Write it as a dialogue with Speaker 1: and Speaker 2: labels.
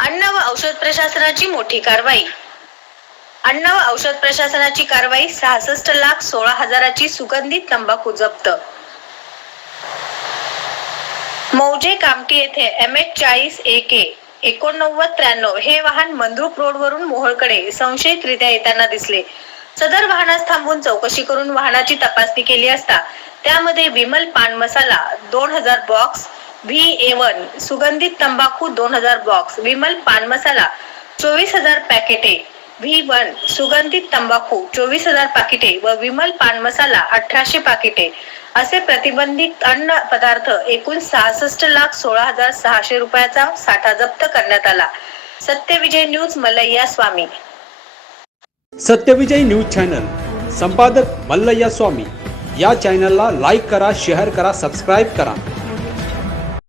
Speaker 1: अन्न व औषध प्रशासनाची मोठी कारवाई. अन्न व औषध प्रशासनाची कारवाई सहासष्ट लाख सोळा हजाराची सुगंधित तंबाखू जप्त. मौजे कामठी येथे एम एच चाळीस ए के एकोणनव्वद त्र्याण्णव हे वाहन मंद्रुप रोड वरून मोहोळकडे संशयितरित्या येताना दिसले. सदर वाहनास थांबून चौकशी करून वाहनाची तपासणी केली असता त्यामध्ये विमल पान मसाला दोन हजार बॉक्स व्ही ए वन सुगंधित तंबाखू दोन हजार बॉक्स विमल पान मसाला चोवीस हजार पॅकेटे. व्ही वन सुगंधित तंबाखू चोवीस हजार पाकिटे व विमल पान मसाला अठराशे पाकिटे. असे प्रतिबंधित अन्न पदार्थ एकूण सहासष्ट लाख सोळा हजार सहाशे रुपयाचा साठा जप्त करण्यात आला. Satyavijay news Mallayya Swami.
Speaker 2: Satyavijay news channel संपादक मल्लय्या स्वामी. या चॅनलला लाईक करा शेअर करा सबस्क्राईब करा.